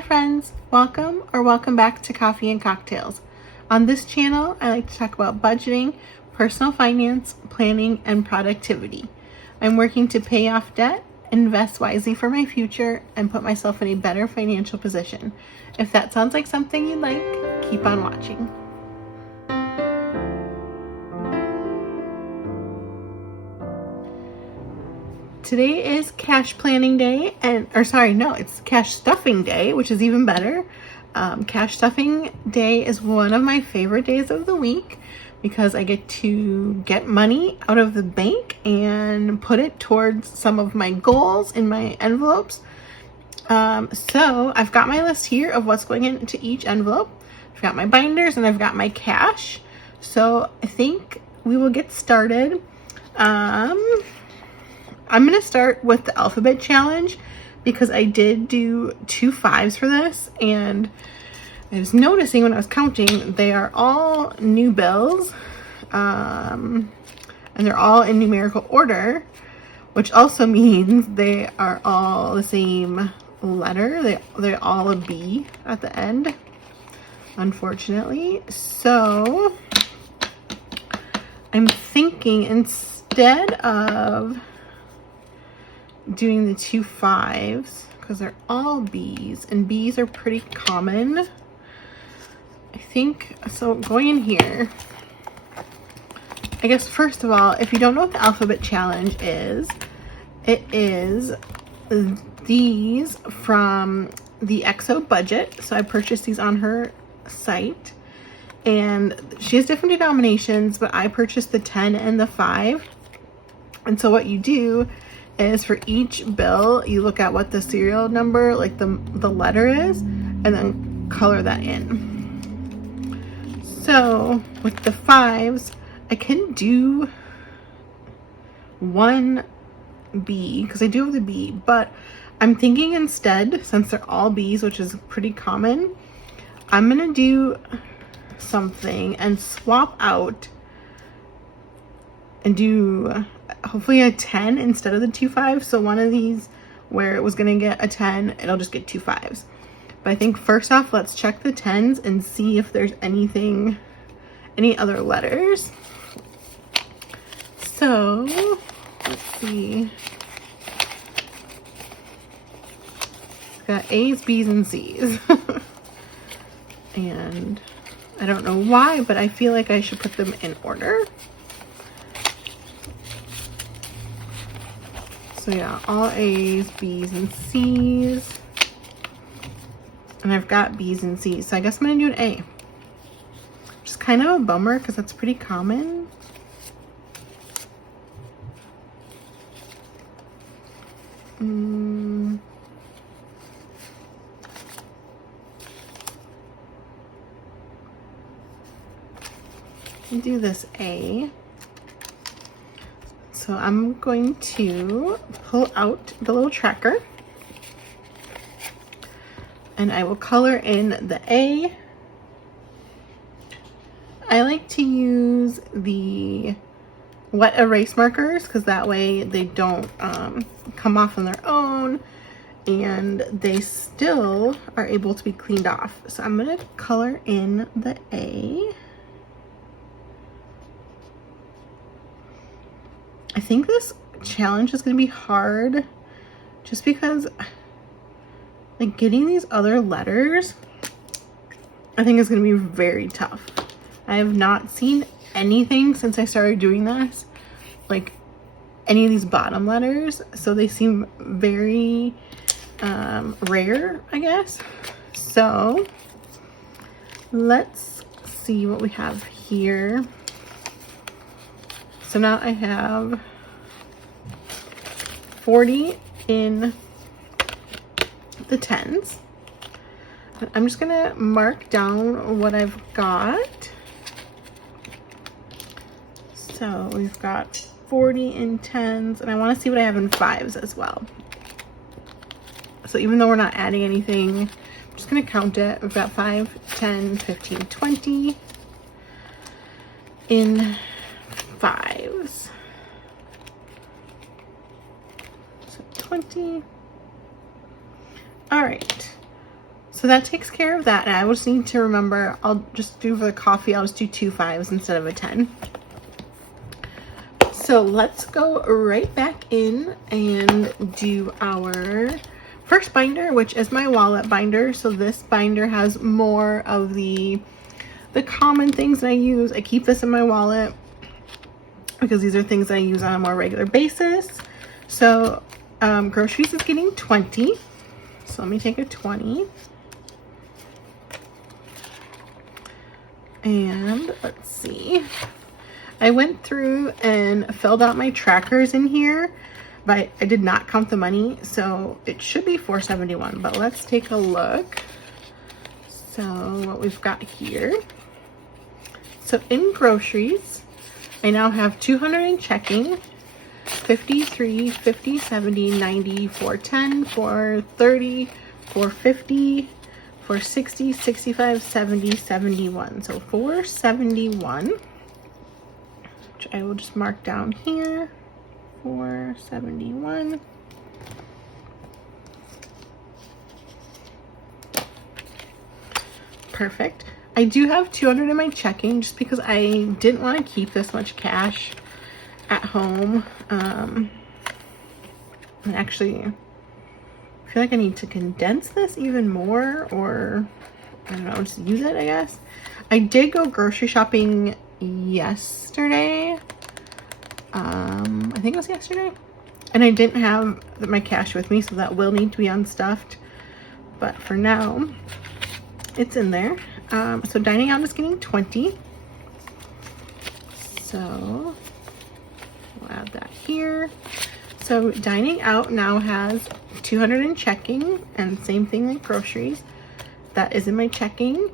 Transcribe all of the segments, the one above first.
Hi friends, welcome back to Coffee and Cocktails. On this channel, I like to talk about budgeting, personal finance, planning, and productivity. I'm working to pay off debt, invest wisely for my future, and put myself in a better financial position. If that sounds like something you'd like, keep on watching. Today is cash planning day, it's cash stuffing day, which is even better. Cash stuffing day is one of my favorite days of the week because I get to get money out of the bank and put it towards some of my goals in my envelopes. So I've got my list here of what's going into each envelope. I've got my binders and I've got my cash. So I think we will get started. I'm going to start with the alphabet challenge because I did do 2 5s for this, and I was noticing when I was counting, they are all new bills, and they're all in numerical order, which also means they are all the same letter. They're all a B at the end, unfortunately. So I'm thinking instead of doing the 2 5s, because they're all B's and B's are pretty common, I think. So going in here, I guess first of all, if you don't know what the alphabet challenge is, it is these from the XO budget. So I purchased these on her site, and she has different denominations, but I purchased the 10 and the 5. And so what you do is for each bill, you look at what the serial number, like the letter is, and then color that in. So with the 5s, I can do 1 B, because I do have the B, but I'm thinking instead, since they're all B's, which is pretty common, I'm gonna do something and swap out and do hopefully a 10 instead of the 2 5s. So one of these where it was gonna get a 10, it'll just get 2 5s. But I think first off, let's check the 10s and see if there's any other letters. So let's see. It's got A's, B's, and C's. And I don't know why, but I feel like I should put them in order. So yeah, all A's, B's, and C's. And I've got B's and C's. So I guess I'm gonna do an A. Which is kind of a bummer because that's pretty common. Do this A. So I'm going to pull out the little tracker and I will color in the A. I like to use the wet erase markers because that way they don't come off on their own and they still are able to be cleaned off. So I'm going to color in the A. I think this challenge is going to be hard just because like getting these other letters I think is going to be very tough. I have not seen anything since I started doing this, like any of these bottom letters, so they seem very rare, I guess. So let's see what we have here. So now I have 40 in the 10s. I'm just gonna mark down what I've got. So we've got 40 in 10s, and I want to see what I have in 5s as well. So even though we're not adding anything, I'm just gonna count it. We've got 5, 10, 15, 20 in 5s. So 20. All right. So that takes care of that. And I just need to remember, I'll just do for the coffee, I'll just do 2 5s instead of a 10. So let's go right back in and do our first binder, which is my wallet binder. So this binder has more of the common things that I use. I keep this in my wallet because these are things that I use on a more regular basis. So groceries is getting 20. So let me take a 20. And let's see. I went through and filled out my trackers in here, but I did not count the money, so it should be $471. But let's take a look. So what we've got here. So in groceries, I now have 200 in checking, 53, 50, 70, 90, 410, 430, 450, 460, 65, 70, 71. So 471. Which I will just mark down here, 471. Perfect. I do have 200 in my checking just because I didn't want to keep this much cash at home. And actually, I feel like I need to condense this even more, or I don't know, just use it, I guess. I did go grocery shopping yesterday. I think it was yesterday, and I didn't have my cash with me, so that will need to be unstuffed, but for now it's in there. So dining out is getting 20, so we'll add that here. So dining out now has 200 in checking, and same thing like groceries, that is in my checking.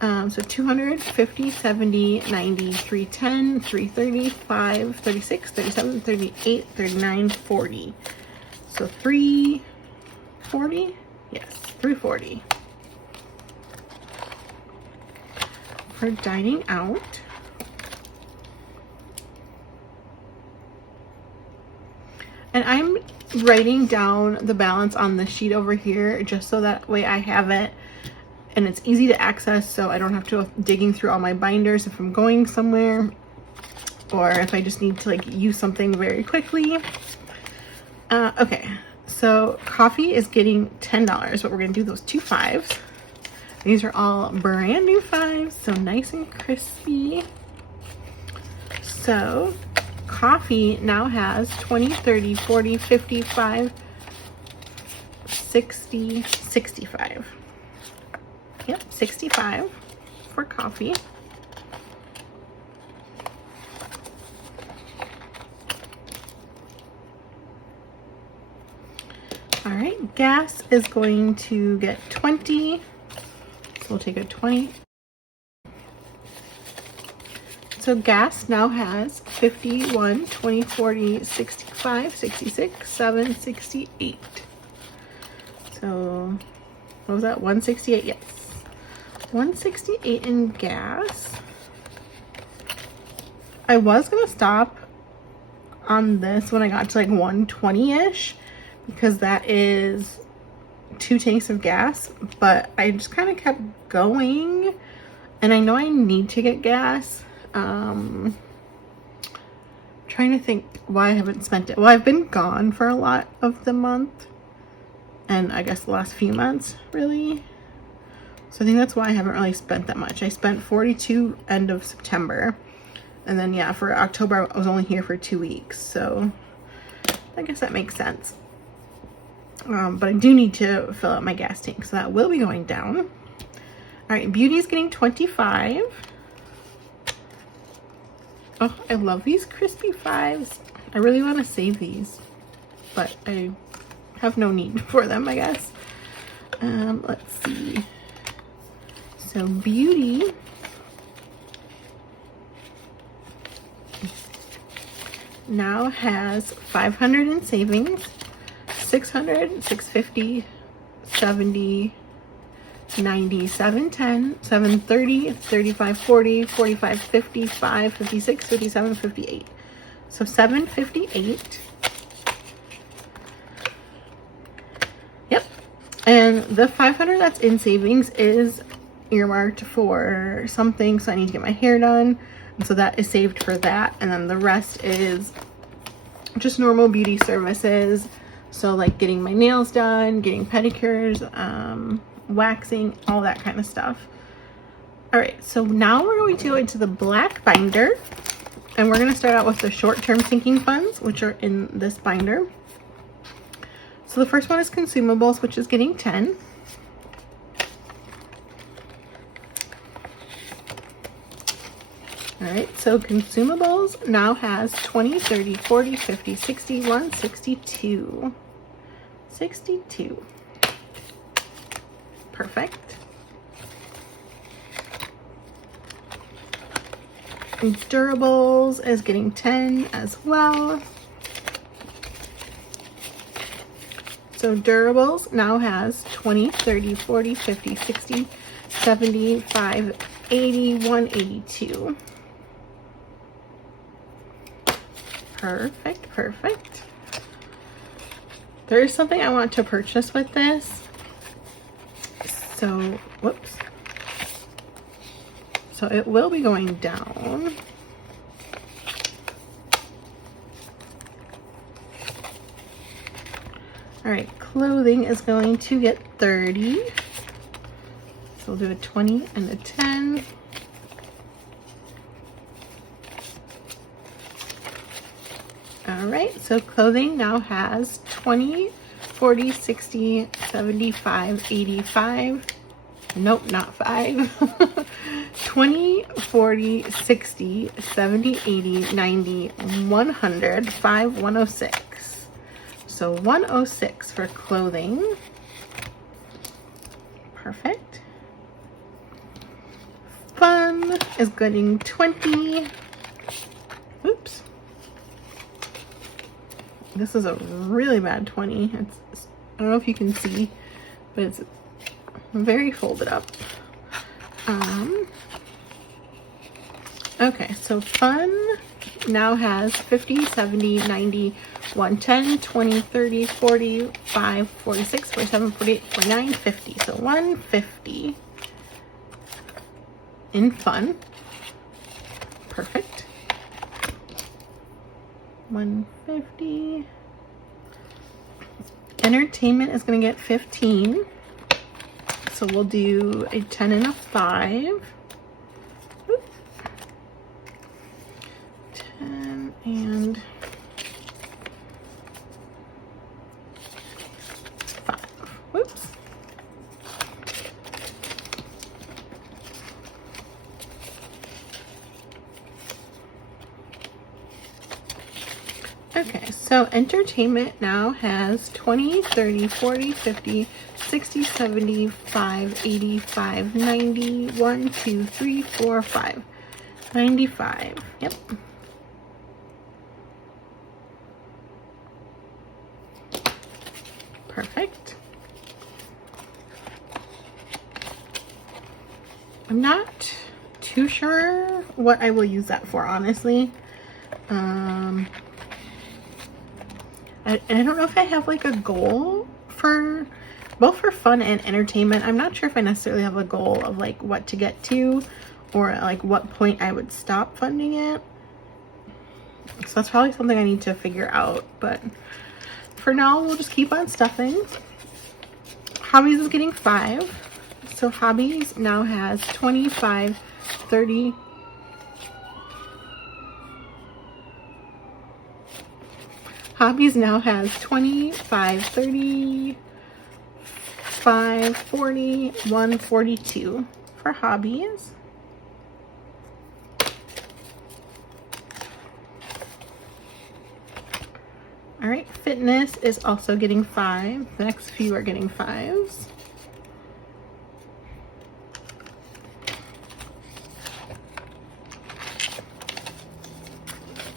So 200, 50, 70, 90, 310, 330, 5, 36, 37, 38, 39, 40. So 340? Yes, 340. For dining out. And I'm writing down the balance on the sheet over here just so that way I have it and it's easy to access, so I don't have to go digging through all my binders if I'm going somewhere or if I just need to like use something very quickly. Okay, so coffee is getting $10, but we're gonna do those 2 5s. These are all brand new 5s, so nice and crispy. So coffee now has 20, 30, 40, 55, 60, 65. Yep, 65 for coffee. All right, gas is going to get 20. So we'll take a 20. So gas now has 51, 20, 40, 65, 66, 7, 68. So what was that? 168, yes. 168 in gas. I was gonna stop on this when I got to like 120-ish because that is 2 tanks of gas, but I just kind of kept going and I know I need to get gas. Trying to think why I haven't spent it. Well, I've been gone for a lot of the month and I guess the last few months really. So I think that's why I haven't really spent that much. I spent 42 end of September. And then yeah, for October, I was only here for 2 weeks. So I guess that makes sense. But I do need to fill out my gas tank. So that will be going down. All right, beauty's getting 25. Oh, I love these crispy 5s. I really want to save these, but I have no need for them, I guess. Let's see. So beauty now has 500 in savings, 600, 650, 70, 90, 710, 730, 35, 40, 45, 55, 56, 57, 58. So 758. Yep. And the 500 that's in savings is earmarked for something. So I need to get my hair done. And so that is saved for that. And then the rest is just normal beauty services. So like getting my nails done, getting pedicures, waxing, all that kind of stuff. All right, so now we're going to go into the black binder, and we're going to start out with the short-term sinking funds, which are in this binder. So the first one is consumables, which is getting 10. All right, so consumables now has 20, 30, 40, 50, 61, 62. 62. Perfect. And durables is getting 10 as well. So durables now has 20, 30, 40, 50, 60, 75, 80, 182. Perfect, perfect. There is something I want to purchase with this. So, whoops. So it will be going down. All right, clothing is going to get 30. So we'll do a 20 and a 10. All right, so clothing now has 20, 40, 60, 75, 85. Nope, not 5. 20, 40, 60, 70, 80, 90, 100, 5, 106. So 106 for clothing. Perfect. Fun is getting 20. Oops. This is a really bad 20. It's, I don't know if you can see, but it's very folded up. Okay, so fun now has 50, 70, 90, 110, 20, 30, 40, 5, 46, 47, 48, 49, 50. So 150 in fun. Perfect. 150. Entertainment is going to get 15. So we'll do a 10 and a 5. 10 and 5. Whoops. Okay, so entertainment now has 20, 30, 40, 50, 60, 75, 85, 90, 1, 2, 3, 4, 5. 95. Yep. Perfect. I'm not too sure what I will use that for, honestly. I don't know if I have like a goal for both for fun and entertainment. I'm not sure if I necessarily have a goal of like what to get to or like what point I would stop funding it. So that's probably something I need to figure out, but for now we'll just keep on stuffing. Hobbies is getting 5. So hobbies now has 25, 30, hobbies now has 25, 30, 5, 40, 142 for hobbies. All right, fitness is also getting 5. The next few are getting 5s.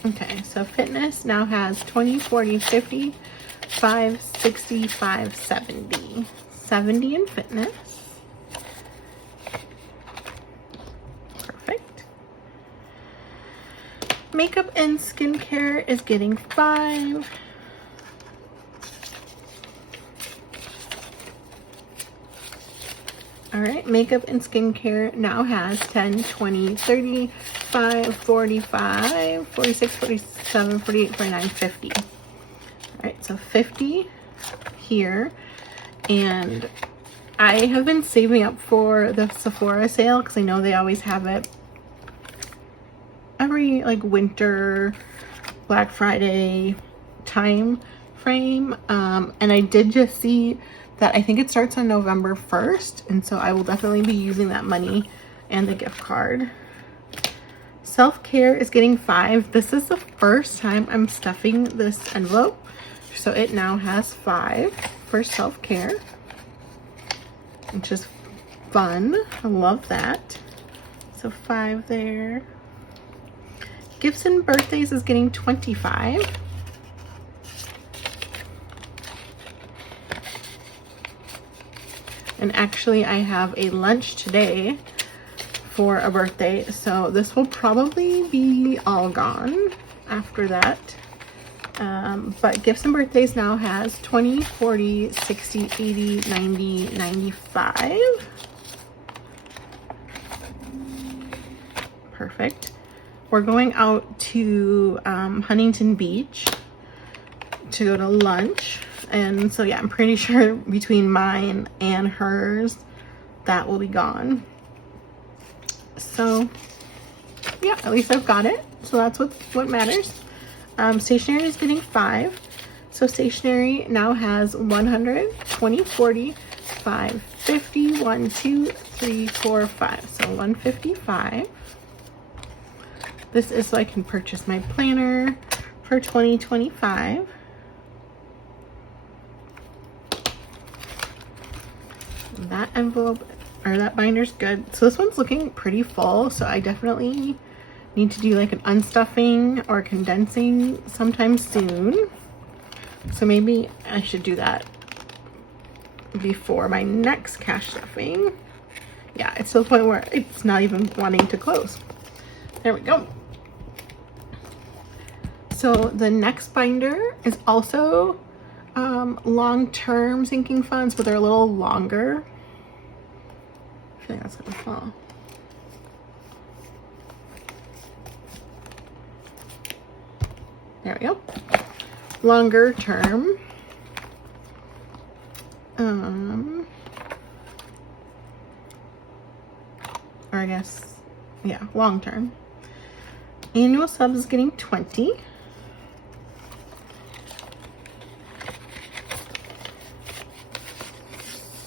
Okay, so fitness now has 20, 40, 50, 5, 60, 5, 70. 70 in fitness. Perfect. Makeup and skincare is getting 5. All right, makeup and skincare now has 10, 20, 30, 5, 45, 46, 47, 48, 49, 50. All right, so 50 here. And I have been saving up for the Sephora sale because I know they always have it every like winter, Black Friday time frame. And I did just see that I think it starts on November 1st. And so I will definitely be using that money and the gift card. Self-care is getting 5. This is the first time I'm stuffing this envelope. So it now has 5 for self-care, which is fun. I love that. So 5 there. Gifts and birthdays is getting 25. And actually I have a lunch today for a birthday, so this will probably be all gone after that. But gifts and birthdays now has 20, 40, 60, 80, 90, 95. Perfect. We're going out to Huntington Beach to go to lunch. And so yeah, I'm pretty sure between mine and hers, that will be gone. So yeah, at least I've got it. So that's what matters. Stationery is getting 5. So stationery now has 100, 20, 40, 5, 50, 1, 2, 3, 4, 5. So 155. This is so I can purchase my planner for 2025. That envelope or that binder's good. So this one's looking pretty full, so I definitely need to do like an unstuffing or condensing sometime soon. So maybe I should do that before my next cash stuffing. Yeah, it's to the point where it's not even wanting to close. There we go. So the next binder is also long-term sinking funds, but they're a little longer. I feel like that's gonna fall. There we go. Longer term. Or I guess, yeah, long term. Annual subs is getting 20.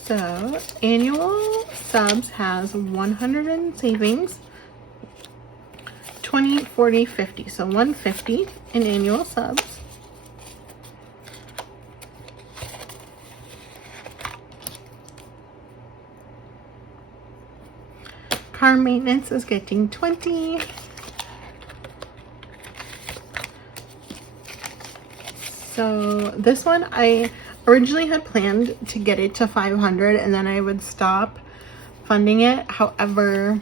So annual subs has 100 in savings, 20, 40, 50. So 150 in annual subs. Car maintenance is getting 20. So this one, I originally had planned to get it to 500 and then I would stop funding it. However,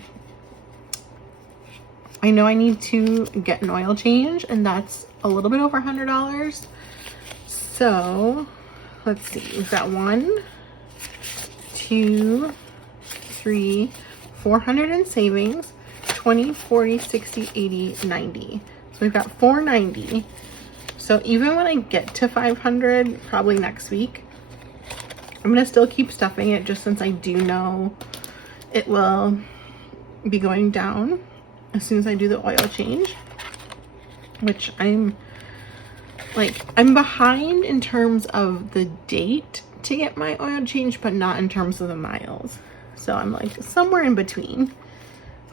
I know I need to get an oil change and that's a little bit over $100. So let's see, we've got 1, 2, 3, 400 in savings, 20, 40, 60, 80, 90. So we've got 490. So even when I get to 500, probably next week, I'm gonna still keep stuffing it just since I do know it will be going down as soon as I do the oil change, which I'm behind in terms of the date to get my oil change, but not in terms of the miles. So I'm like somewhere in between.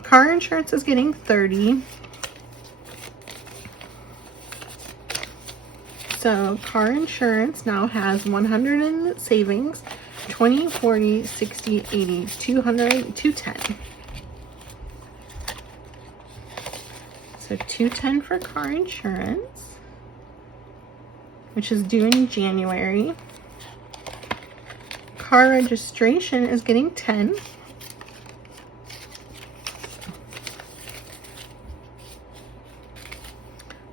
Car insurance is getting 30. So car insurance now has 100 in savings, 20, 40, 60, 80, 200, 210. So 210 for car insurance, which is due in January. Car registration is getting 10.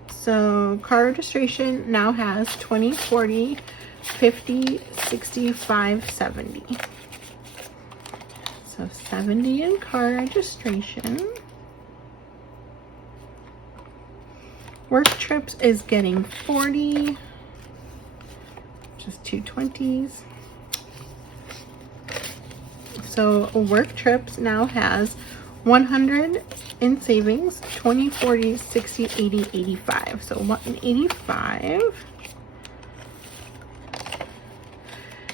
So car registration now has 20, 40, 50, 65, 70. So 70 in car registration. Work trips is getting 40, just 220s. So work trips now has 100 in savings, 20, 40, 60, 80, 85. So 185.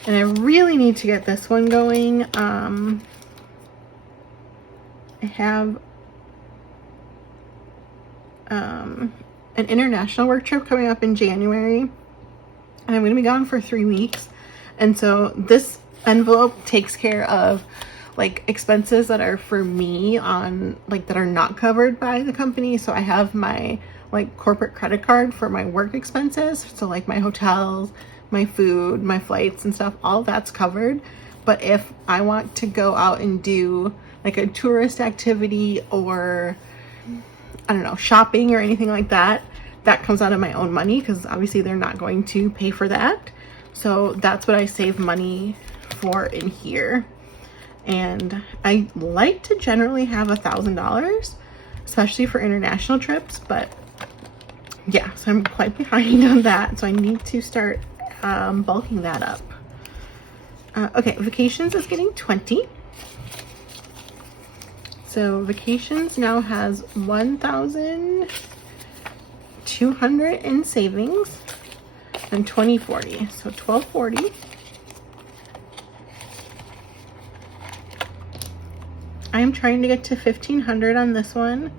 And I really need to get this one going. I have an international work trip coming up in January, and I'm going to be gone for 3 weeks. And so this envelope takes care of like expenses that are for me on like that are not covered by the company. So I have my like corporate credit card for my work expenses. So like my hotels, my food, my flights and stuff, all that's covered. But if I want to go out and do like a tourist activity or I don't know, shopping or anything like that, that comes out of my own money because obviously they're not going to pay for that. So that's what I save money for in here. And I like to generally have $1,000, especially for international trips, but yeah, so I'm quite behind on that. So I need to start bulking that up. Okay, vacations is getting 20. So vacations now has 1,200 in savings and 2040. So 1240. I'm trying to get to 1,500 on this one.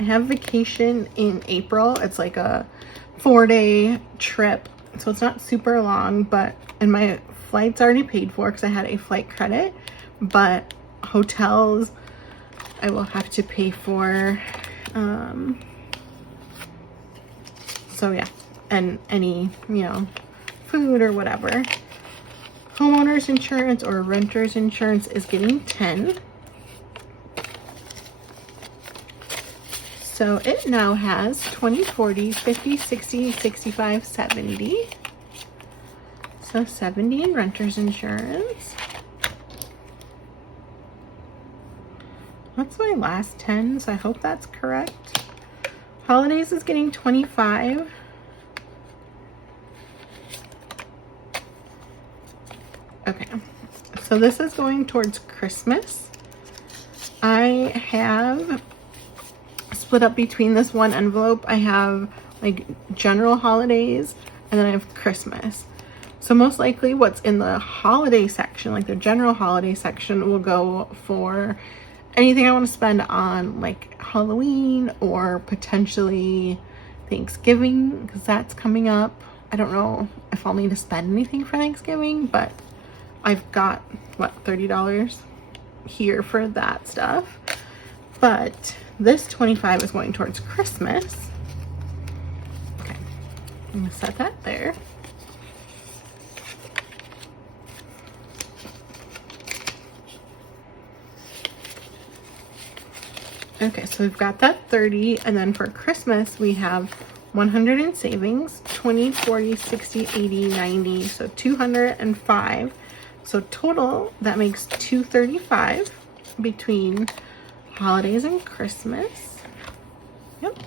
I have vacation in April. It's like a 4-day trip. So it's not super long, and my flight's already paid for because I had a flight credit, but hotels I will have to pay for. So yeah, and any, food or whatever. Homeowners insurance or renters insurance is getting 10. So it now has 20, 40, 50, 60, 65, 70. So 70 in renters insurance. That's my last 10, so I hope that's correct. Holidays is getting 25. Okay, so this is going towards Christmas. I have split up between this one envelope. I have like general holidays and then I have Christmas. So most likely what's in the holiday section, like the general holiday section, will go for anything I want to spend on like Halloween or potentially Thanksgiving, because that's coming up. I don't know if I'll need to spend anything for Thanksgiving, but I've got what, $30 here for that stuff. But this 25 is going towards Christmas. Okay, I'm gonna set that there. Okay, so we've got that 30, and then for Christmas we have 100 in savings, 20, 40, 60, 80, 90, so 205. So total, that makes 235 between holidays and Christmas. Yep.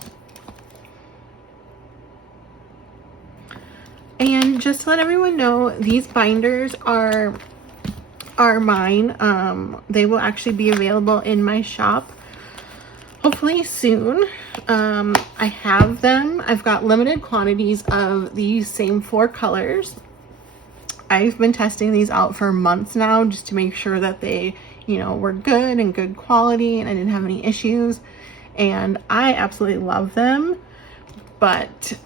And just to let everyone know, these binders are mine. They will actually be available in my shop hopefully soon. I have them. I've got limited quantities of these same 4 colors. I've been testing these out for months now just to make sure that they, were good and good quality and I didn't have any issues. And I absolutely love them. But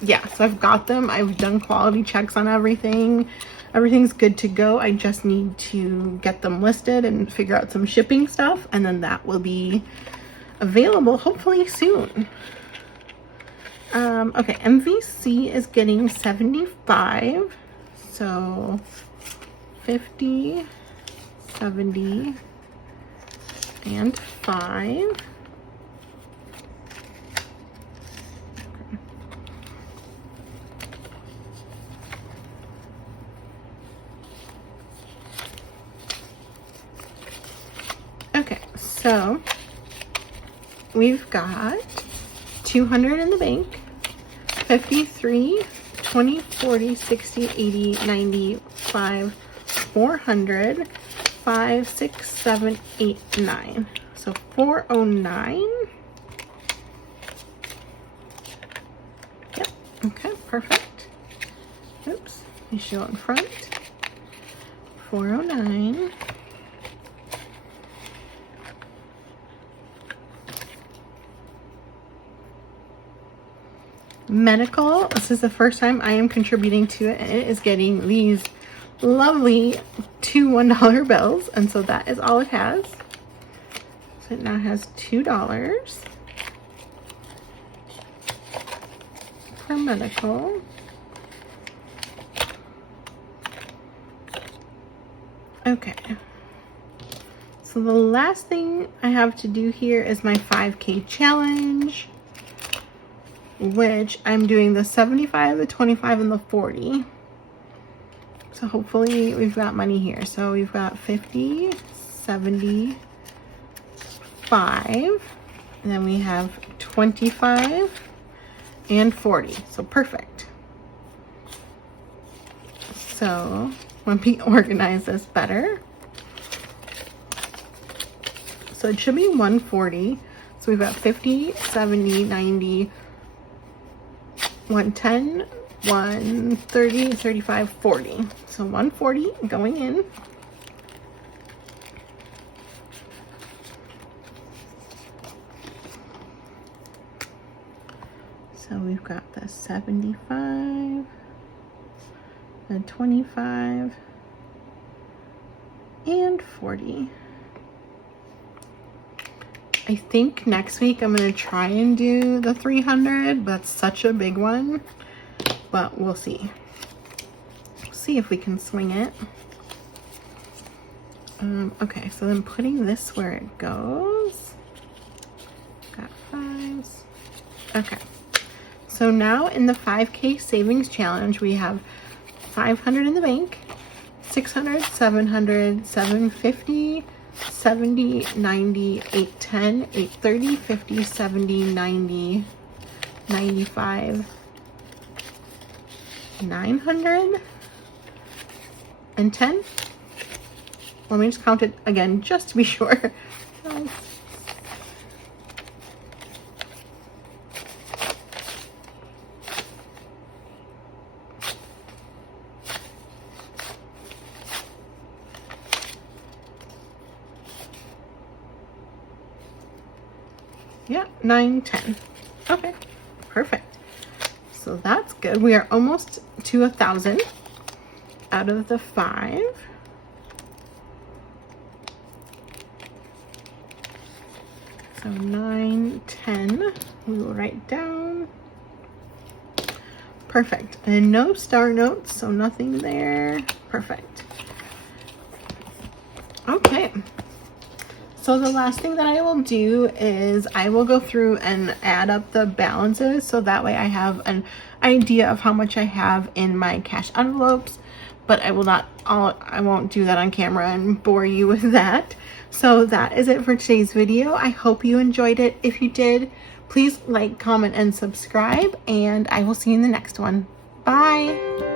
yeah, so I've got them. I've done quality checks on everything. Everything's good to go. I just need to get them listed and figure out some shipping stuff, and then that will be available hopefully soon. Okay, MVC is getting 75. So 50, 70, and 5. So we've got 200 in the bank, 53, 20, 40, 60, 80, 90, 5, 400, 5, 6, 7, 8, 9. So 409. Yep, okay, perfect. Oops, you show in front. 409. Medical, this is the first time I am contributing to it, and it is getting these lovely 2 $1 bills, and so that is all it has. So it now has $2 for medical. Okay, so the last thing I have to do here is my 5K challenge, which I'm doing the 75, the 25, and the 40. So hopefully we've got money here. So we've got 50, 75, and then we have 25 and 40. So perfect. So let me organize this better. So it should be 140. So we've got 50, 70, 90, 110, 130, 35, 40. So 140 going in. So we've got the 75, the 25, and 40. I think next week I'm going to try and do the 300, but that's such a big one. But we'll see. See if we can swing it. Okay, so then putting this where it goes. Got 5s. Okay. So now in the 5K savings challenge, we have 500 in the bank, 600, 700, 750, 70, 90, 810, 830, 50, 70, 90, 95, 900, and 10. Let me just count it again just to be sure. Yeah, 9, 10. Okay, perfect. So that's good. We are almost to 1,000 out of the 5. So 9, 10, we will write down. Perfect. And no star notes, so nothing there. Perfect. Okay. So the last thing that I will do is I will go through and add up the balances, so that way I have an idea of how much I have in my cash envelopes, but I won't do that on camera and bore you with that. So that is it for today's video. I hope you enjoyed it. If you did, please like, comment, and subscribe, and I will see you in the next one. Bye.